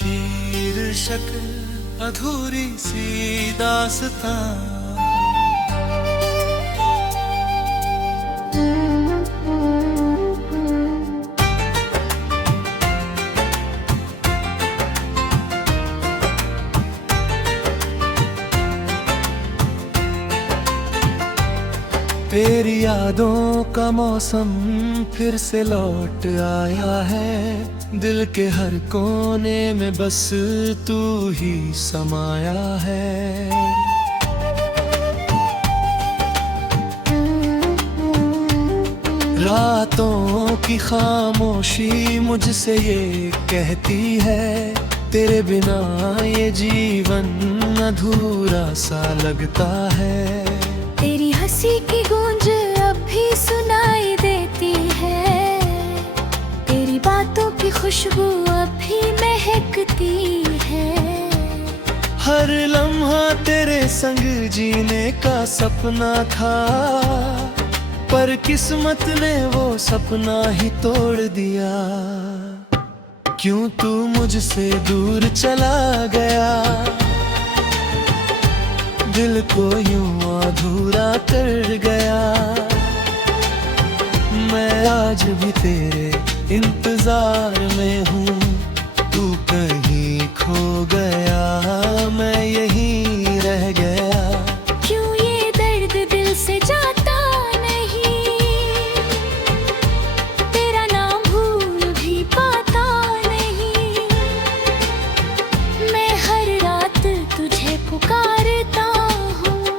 शीर्षक अधूरी सी दास्तां। तेरी यादों का मौसम फिर से लौट आया है, दिल के हर कोने में बस तू ही समाया है। रातों की खामोशी मुझसे ये कहती है, तेरे बिना ये जीवन अधूरा सा लगता है। तेरी हंसी की गूंज अब भी सुनाई देती है, तेरी बातों की खुशबू अब भी महकती है। हर लम्हा तेरे संग जीने का सपना था, पर किस्मत ने वो सपना ही तोड़ दिया। क्यों तू मुझसे दूर चला गया, दिल को यूं अधूरा कर गया। मैं आज भी तेरे इंतजार में हूँ, तू कहीं खो गया, मैं यहीं रह गया। क्यों ये दर्द दिल से जाता नहीं, तेरा नाम भूल भी पाता नहीं। मैं हर रात तुझे पुकारता हूँ,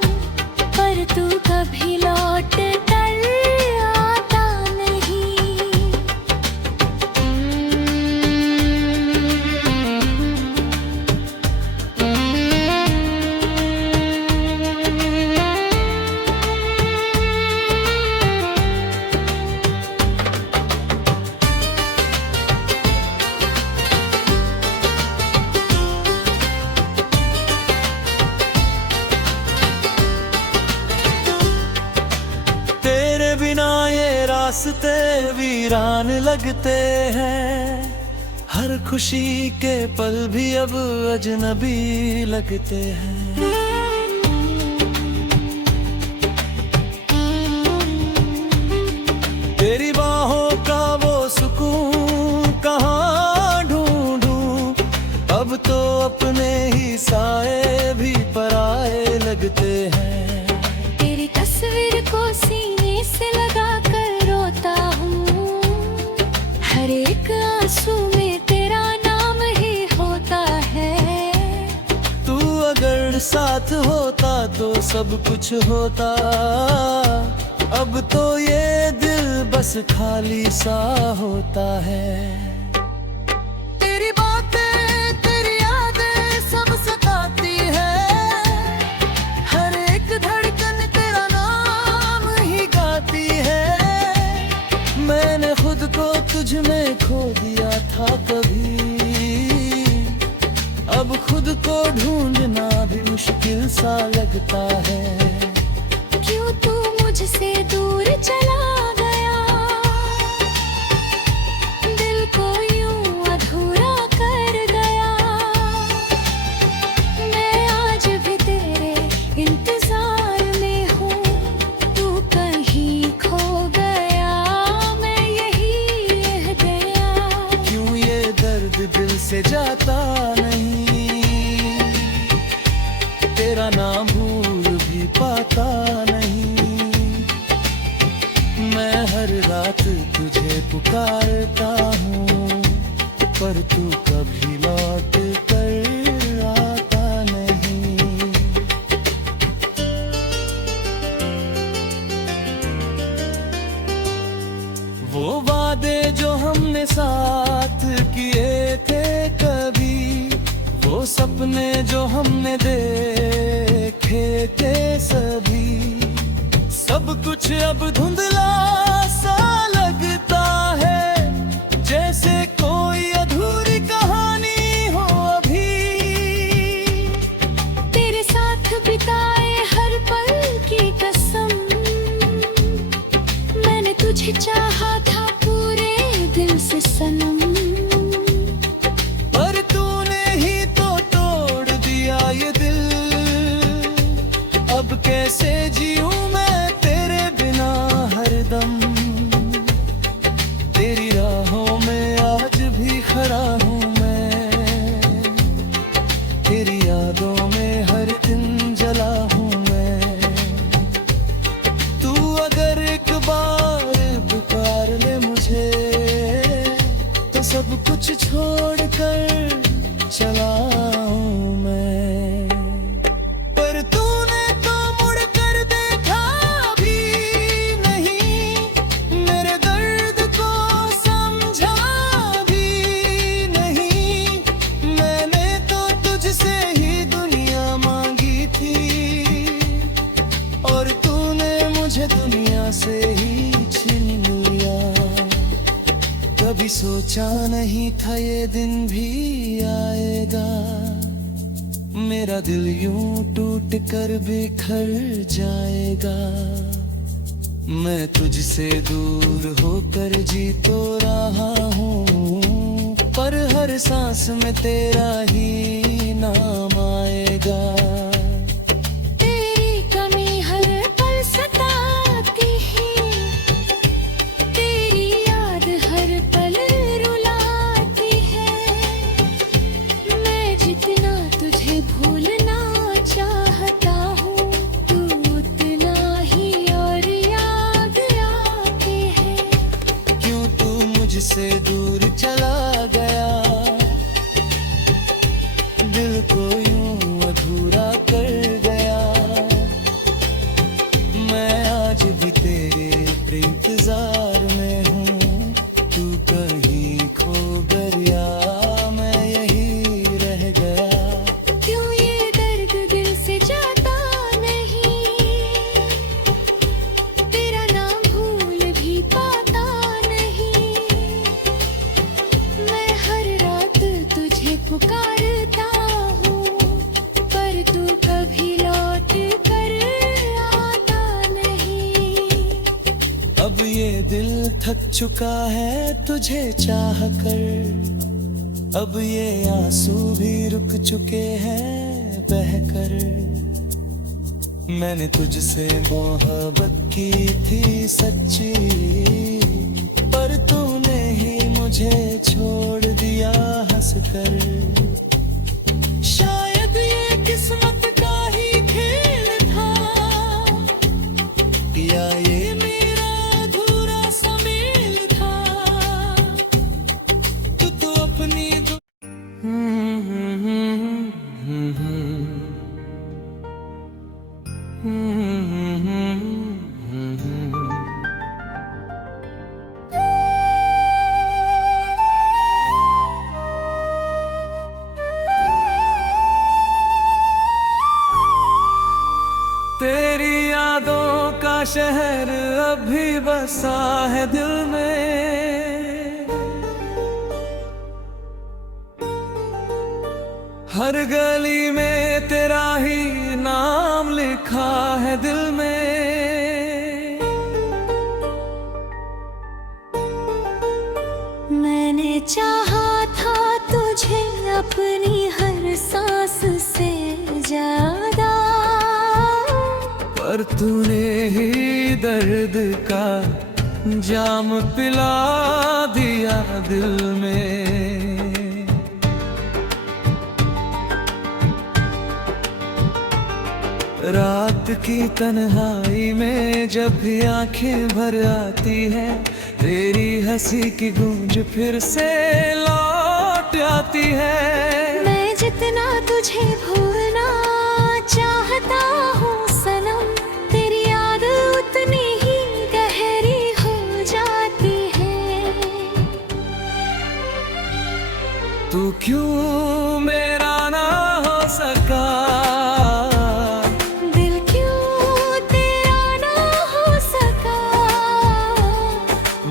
पर तू कभी लौट कर आता नहीं। तेरे बिना ये रास्ते वीरान लगते हैं, हर खुशी के पल भी अब अजनबी लगते हैं। तेरी बाहों का वो सुकून कहाँ ढूंढूं, अब तो अपने ही साए भी पराए लगते हैं। तेरी तस्वीर को सीने से लगा कर रोता हूँ, हर एक आंसू में तेरा नाम ही होता है। तू अगर साथ होता तो सब कुछ होता, अब तो ये दिल बस खाली सा होता है। तेरी बातें तेरी यादें सब सताती है, हर एक धड़कन तेरा नाम ही गाती है। मैंने खुद को तुझ में खो दिया था कभी, अब खुद को ढूंढना भी मुश्किल सा लगता है। क्यों तू मुझसे दूर चला गया, दिल को यूं अधूरा कर गया। मैं आज भी तेरे इंतजार में हूँ, तू कहीं खो गया, मैं यहीं रह गया। क्यों ये दर्द दिल से जाता नहीं, तेरा नाम भूल भी पाता नहीं। मैं हर रात तुझे पुकारता हूँ, पर तू कभी लौट कर आता नहीं। वो वादे जो हमने साथ किए थे कभी, वो सपने जो हमने देखे थे सभी, सब कुछ अब धुंधला सा लगता है, जैसे कोई अधूरी कहानी हो अभी। तेरे साथ बिताए हर पल की कसम, मैंने तुझे चाहा था पूरे दिल से सनम, पर तूने छोड़ कर चला हूँ मैं, पर तूने तो मुड़ कर देखा भी नहीं, मेरे दर्द को समझा भी नहीं। मैंने तो तुझसे ही दुनिया मांगी थी, और तूने मुझे दुनिया से ही छीन लिया। कभी सोचा नहीं था ये दिन भी आएगा, मेरा दिल यूं टूट कर बिखर जाएगा। मैं तुझसे दूर होकर जी तो रहा हूँ, पर हर सांस में तेरा ही नाम आएगा। तेरी कमी हर पल सताती है, तेरी याद हर पल रुलाती है। मैं जितना तुझे भूलना चाहता हूँ, तू उतना ही और याद आती है। क्यों तू मुझसे दूर चला गया, दिल को यूं अधूरा कर गया। मैं आज भी तेरे इंतजार में हूँ, तू कहीं खो गया, मैं यही रह गया। क्यों ये दर्द दिल से जाता नहीं, तेरा नाम भूल भी पाता नहीं। मैं हर रात तुझे पुकारता हूँ, पर तू कभी लौट कर आता नहीं। अब ये दिल थक चुका है तुझे चाह कर, अब ये आंसू भी रुक चुके हैं बहकर। मैंने तुझसे मोहब्बत की थी सच्ची, पर तूने ही मुझे छोड़ दिया हंसकर। शायद ये किस्मत का ही खेल था, या ये मेरा अधूरा सा मेल था। तू तो अपनी तेरी यादों का शहर अभी बसा है दिल में, हर गली में तेरा ही नाम लिखा है दिल में। मैंने चाहा था तुझे अपनी हर सांस से ज्यादा, पर तूने ही दर्द का जाम पिला दिया दिल में। रात की तन्हाई में जब भी आंखें भर आती है, तेरी हंसी की गूंज फिर से लौट आती है। मैं जितना तुझे भूलना चाहता हूँ सनम, तेरी याद उतनी ही गहरी हो जाती है। तू क्यों मेरा ना हो सका, दिल क्यों तेरा ना हो सका।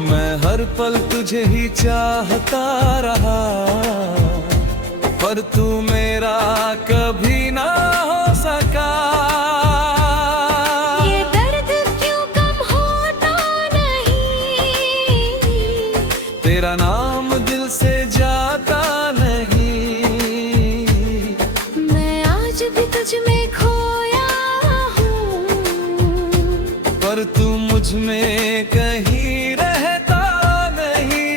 मैं हर पल तुझे ही चाहता रहा, पर तू मेरा कभी ना हो सका। ये दर्द क्यों कम होता नहीं, तेरा नाम दिल से जाता नहीं। मैं आज भी तुझ में खोया हूँ, पर तू मुझ में कहीं रहता नहीं।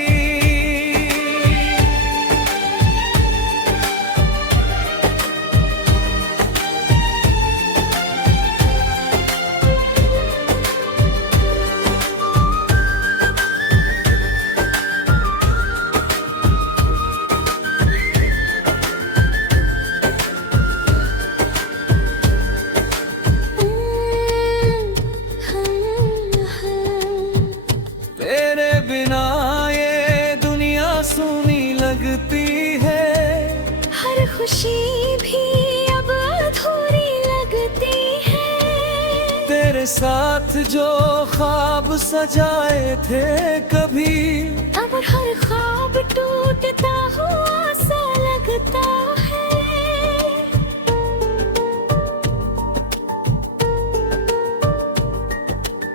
मेरे साथ जो ख्वाब सजाए थे कभी, अब हर ख्वाब टूटता हुआ सा लगता है।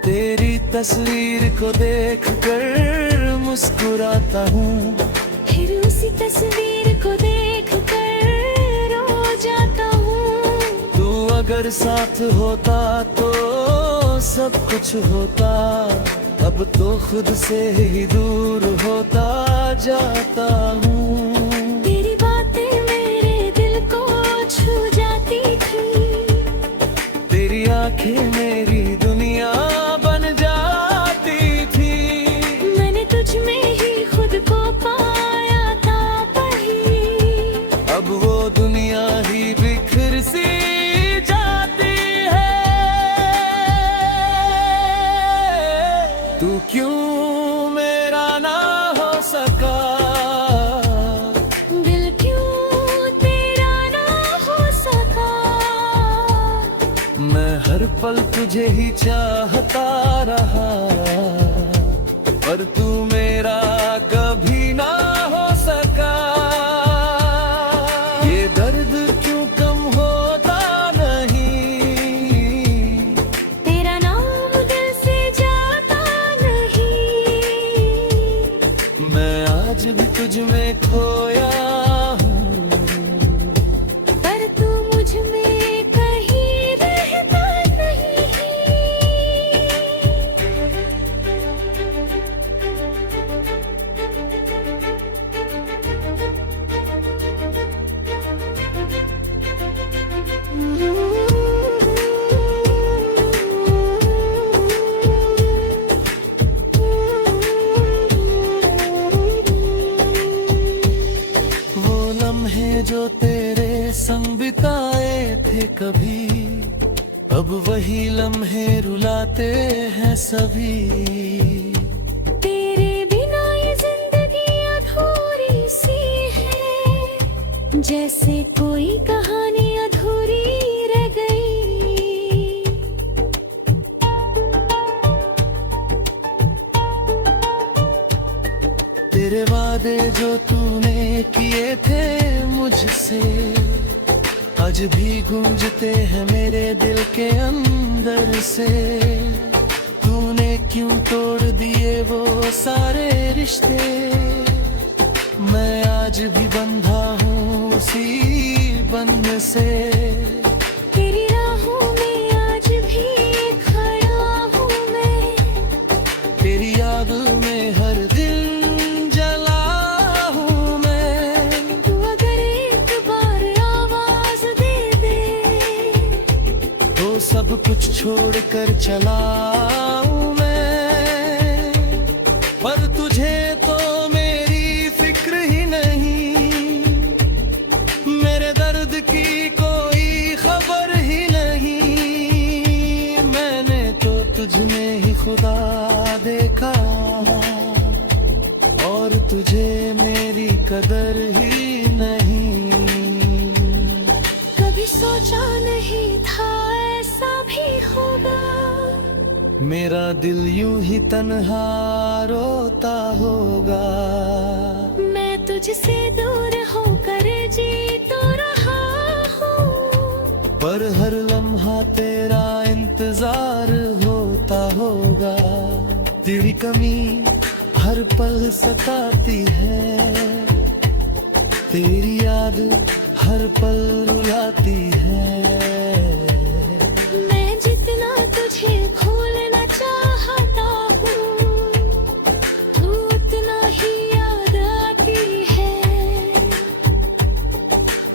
तेरी तस्वीर को देखकर मुस्कुराता हूँ, फिर उसी तस्वीर को देखकर रो जाता हूँ। तू अगर साथ होता तो सब कुछ होता, अब तो खुद से ही दूर होता जाता हूँ। तेरी बातें मेरे दिल को छू जाती थी, तेरी आंखें मेरी दुनिया बन जाती थी। मैंने तुझ में ही खुद को पाया था वही, अब वो दुनिया ही बिखर सी जाती है। तू क्यों मेरा ना हो सका, दिल क्यों तेरा ना हो सका। मैं हर पल तुझे ही चाहता रहा, पर तू मेरा कभी ना हो सका। ये दर्द क्यों कम होता नहीं, तेरा नाम दिल से जाता नहीं। मैं आज भी तुझ में खोया हूँ, पर तू मुझ में कहीं रहता नहीं। वो लम्हे जो तेरे संग बिताए थे कभी, अब वही लम्हे रुलाते हैं सभी। तेरे बिना ये जिंदगी अधूरी सी है, जैसे कोई कहानी अधूरी रह गई। तेरे वादे जो तूने किए थे मुझसे, आज भी गूंजते हैं मेरे दिल के अंदर से। तूने क्यों तोड़ दिए वो सारे रिश्ते, मैं आज भी बंधा हूँ उसी बंध से। तेरी राहों में आज भी खड़ा हूँ मैं, तेरी याद में हर दिन जला हूँ मैं। तू अगर एक बार आवाज दे दे, तो सब कुछ छोड़ कर चला आऊं मैं, पर तुझे तो मेरी फिक्र ही नहीं, मेरे दर्द की कोई खबर ही नहीं। मैंने तो तुझ में ही खुदा देखा, और तुझे मेरी कदर ही नहीं। कभी सोचा नहीं था ऐसा भी होगा, मेरा दिल यूं ही तन्हा रोता होगा। मैं तुझसे दूर होकर जी तो रहा हूँ, पर हर लम्हा तेरा इंतजार होता होगा। तेरी कमी हर पल सताती है, तेरी याद हर पल रुलाती है। मैं जितना तुझे भूलना चाहता हूँ, तू उतना ही याद आती है।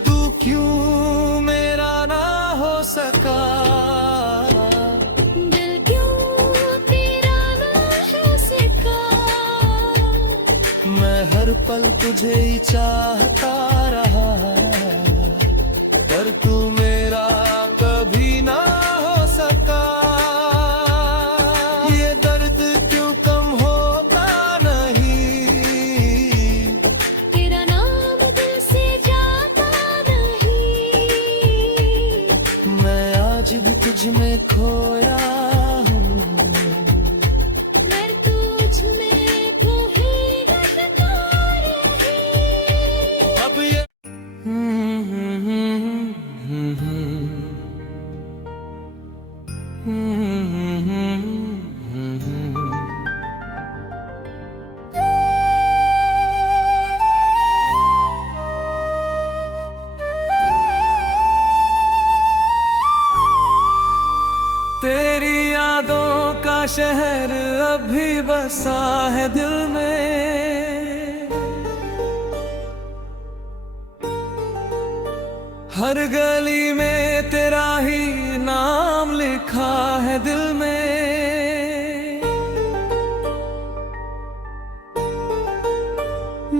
तू क्यों मेरा ना हो सका, दिल क्यों तेरा ना है सका। मैं हर पल तुझे ही चाहता रहा, पर तू मेरा कभी ना हो सका। ये दर्द क्यों कम होता नहीं, तेरा नाम दिल से जाता नहीं। मैं आज भी तुझ में खोया शहर अभी बसा है दिल में, हर गली में तेरा ही नाम लिखा है दिल में।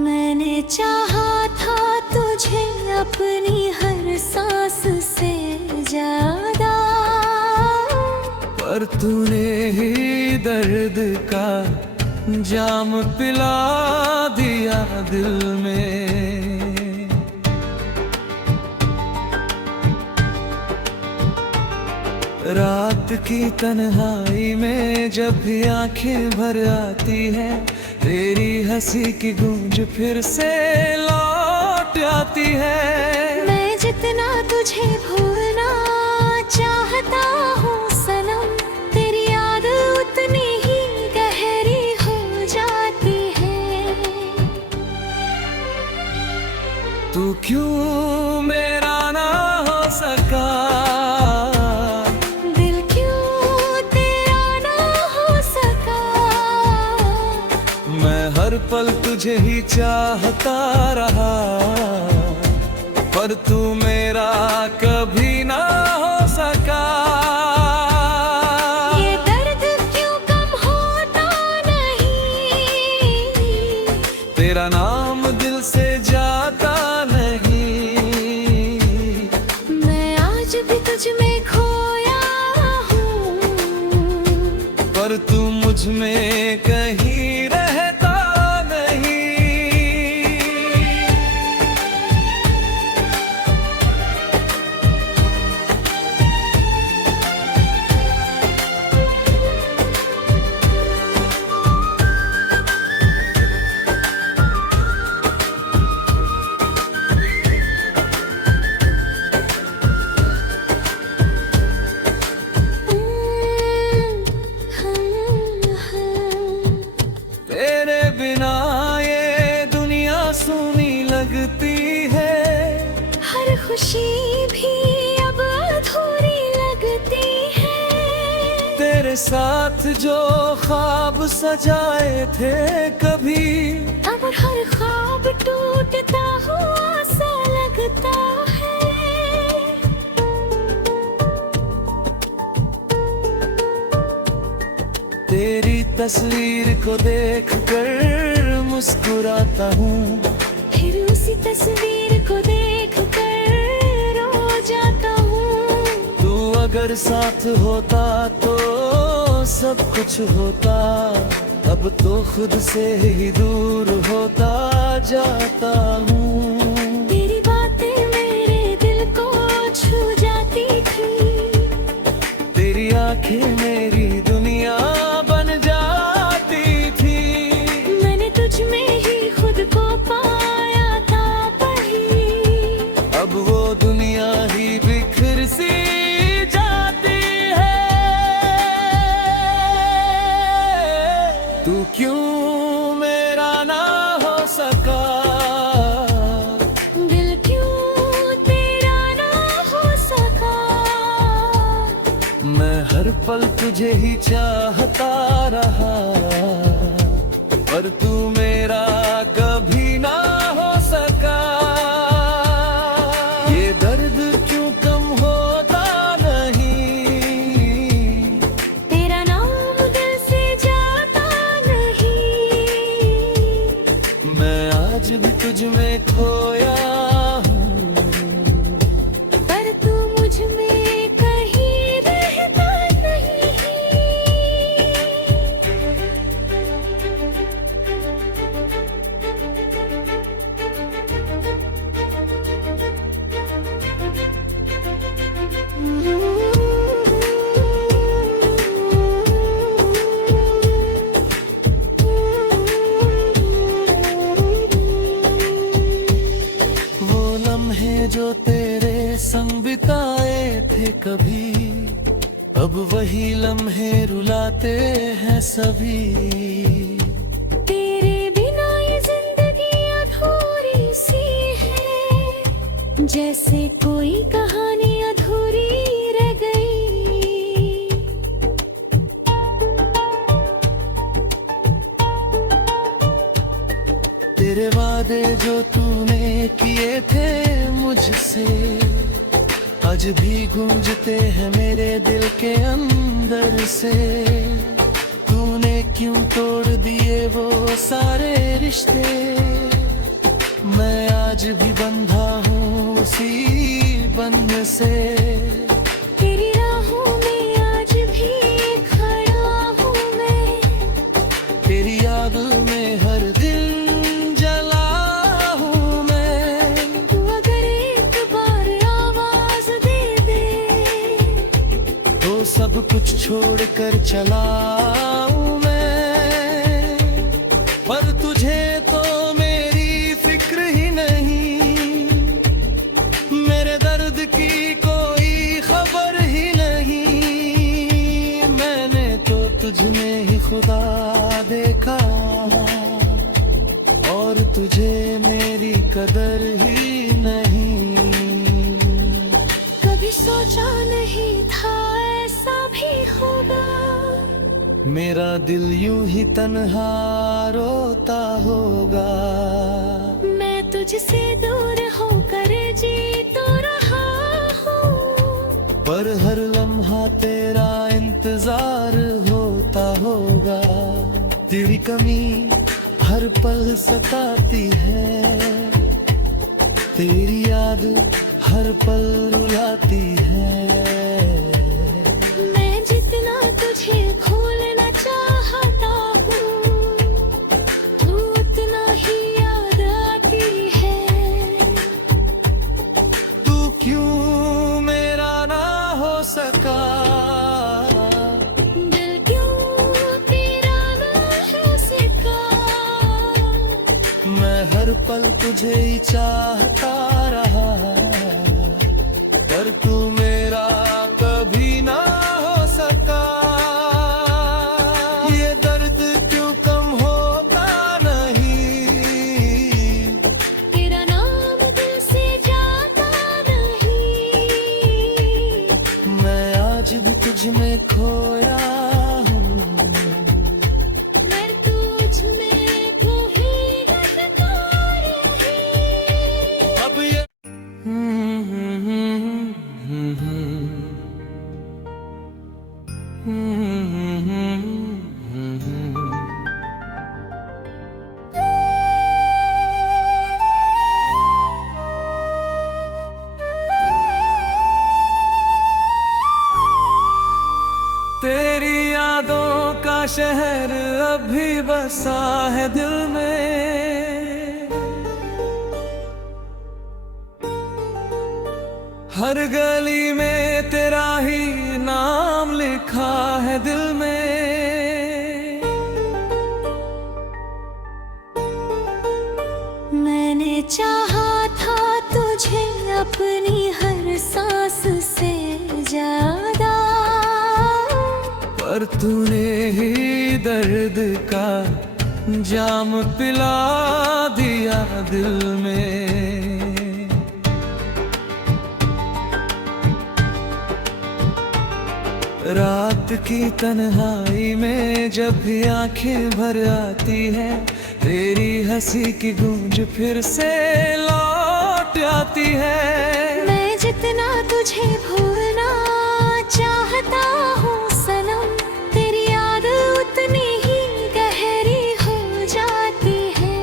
मैंने चाहा था तुझे अपनी हर सांस से ज्यादा, पर तूने ही दर्द का जाम पिला दिया दिल में। रात की तन्हाई में जब भी आंखें भर आती है, तेरी हंसी की गूंज फिर से लौट आती है। मैं जितना तुझे भूलना चाहता हूँ सनम, तेरी याद उतनी ही गहरी हो जाती है। तू क्यों मेरा ना हो सका, दिल क्यों तेरा ना हो सका। मैं हर पल तुझे ही चाहता रहा, पर तू मेरा कभी ना हो सका। ये दर्द क्यों कम होता नहीं, तेरा नाम दिल से जाता नहीं। मैं आज भी तुझ में खोया हूँ, पर तू मुझ में कहीं रहता नहीं। तेरे बिना ये दुनिया सूनी लगती है, हर खुशी भी अब अधूरी लगती है। तेरे साथ जो ख्वाब सजाए थे कभी, अब हर ख्वाब टूटता हुआ सा लगता है। तेरी तस्वीर को देखकर मुस्कुराता हूँ, फिर उसी तस्वीर को देख कर रो जाता हूँ। तू अगर साथ होता तो सब कुछ होता, अब तो खुद से ही दूर होता जाता हूँ। तेरी बातें मेरे दिल को छू जाती थी, तेरी आंखें मेरी दुनिया बन जाती थी। मैंने तुझ में ही खुद को पाया था पही, अब वो दुनिया ही बिखर सी जाती है। तू क्यों मेरा ना हो सका, दिल क्यों तेरा ना हो सका। मैं हर पल तुझे ही चाहता रहा, पर तू मेरा कभी ना हो सका। ये दर्द क्यों कम होता नहीं, तेरा नाम दिल से जाता नहीं। मैं आज भी तुझ में खोया हूँ, पर तू मुझ में कहीं रहता नहीं। वो लम्हे जो तेरे संग बिताए थे कभी, अब वही लम्हे रुलाते हैं सभी। तेरे बिना ये जिंदगी अधूरी सी है, जैसे कोई कहानी अधूरी रह गई। तुझसे आज भी गूंजते हैं मेरे दिल के अंदर से। तूने क्यों तोड़ दिए वो सारे रिश्ते, मैं आज भी बंधा हूँ उसी बंध से। तेरी राहों में आज भी खड़ा हूँ मैं, तेरी याद में हर दिन जला हूँ मैं। तू अगर एक बार आवाज दे दे, तो सब कुछ छोड़ कर चला आऊं मैं। पर तुझे तो मेरी फिक्र ही नहीं, मेरे दर्द की कोई खबर ही नहीं। मैंने तो तुझ में ही खुदा देखा, और तुझे मेरी कदर ही नहीं। कभी सोचा नहीं था ऐसा भी होगा, मेरा दिल यूं ही तन्हा रोता होगा। मैं तुझसे दूर होकर जी तो रहा हूँ, पर हर लम्हा तेरा इंतजार होता होगा। तेरी कमी हर पल सताती है, तेरी याद हर पल रुलाती है। मैं जितना तुझे भूलना चाहता हूँ, तू उतना ही याद आती है। तू क्यों मेरा ना हो सका, दिल क्यों तेरा ना हो सका। मैं हर पल तुझे ही चाहता रहा, पर तू मेरा कभी ना हो सका। ये दर्द क्यों कम होता नहीं, तेरा नाम दिल से जाता नहीं। मैं आज भी तुझ में खोया हूँ। मैं तुझ में खो ही रहता रही। अब ये तेरी यादों का शहर अभी बसा है दिल में। हर गली में तेरा ही नाम लिखा है दिल में। मैंने चाहा था तुझे अपनी हर सांस से ज्यादा, पर तूने ही दर्द का जाम पिला दिया दिल में। रात की तन्हाई में जब भी आंखें भर आती है, तेरी हंसी की गूंज फिर से लौट आती है। मैं जितना तुझे भूलना चाहता हूँ सनम, तेरी याद उतनी ही गहरी हो जाती है।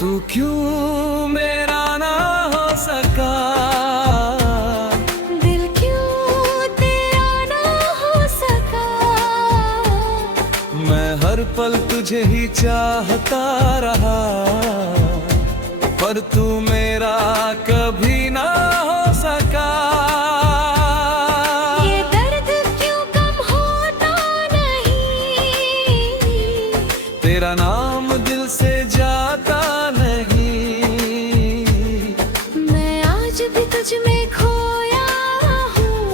तू क्यों मेरा ना हो सका, दिल क्यों तेरा ना हो सका। मैं हर पल तुझे ही चाहता रहा, पर तू मेरा कभी ना हो सका। ये दर्द क्यों कम होता नहीं, तेरा नाम दिल से जाता नहीं। मैं आज भी तुझ में खोया हूँ,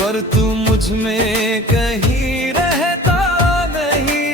पर तू मुझ में कहीं रहता नहीं।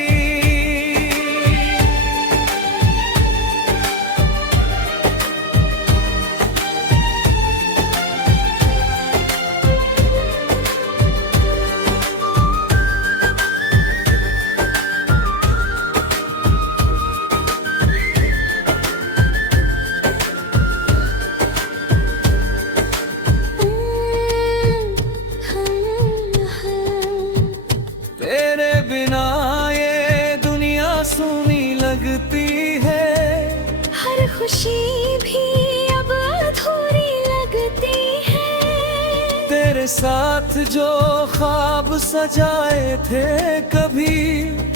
मेरे साथ जो ख्वाब सजाए थे कभी,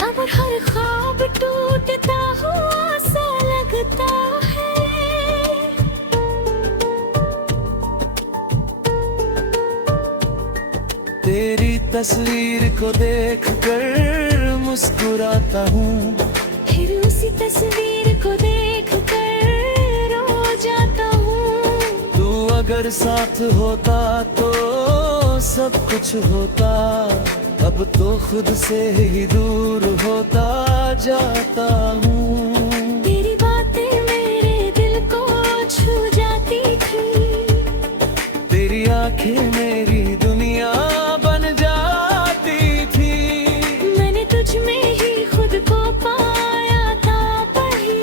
अब हर ख्वाब टूटता हुआ सा लगता है। तेरी तस्वीर को देखकर मुस्कुराता हूँ, फिर उसी तस्वीर को देख कर रो जाता हूँ। तू अगर साथ होता तो सब कुछ होता, अब तो खुद से ही दूर होता जाता हूँ। तेरी बातें मेरे दिल को छू जाती थी, तेरी आंखें मेरी दुनिया बन जाती थी। मैंने तुझ में ही खुद को पाया था पही,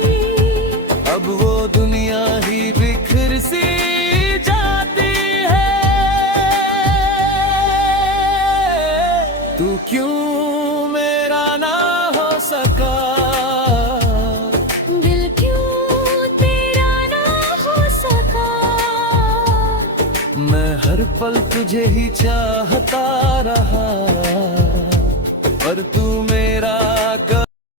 अब वो दुनिया ही बिखर सी जाती है। तू क्यों मेरा ना हो सका, दिल क्यों तेरा ना हो सका। मैं हर पल तुझे ही चाहता रहा, पर तू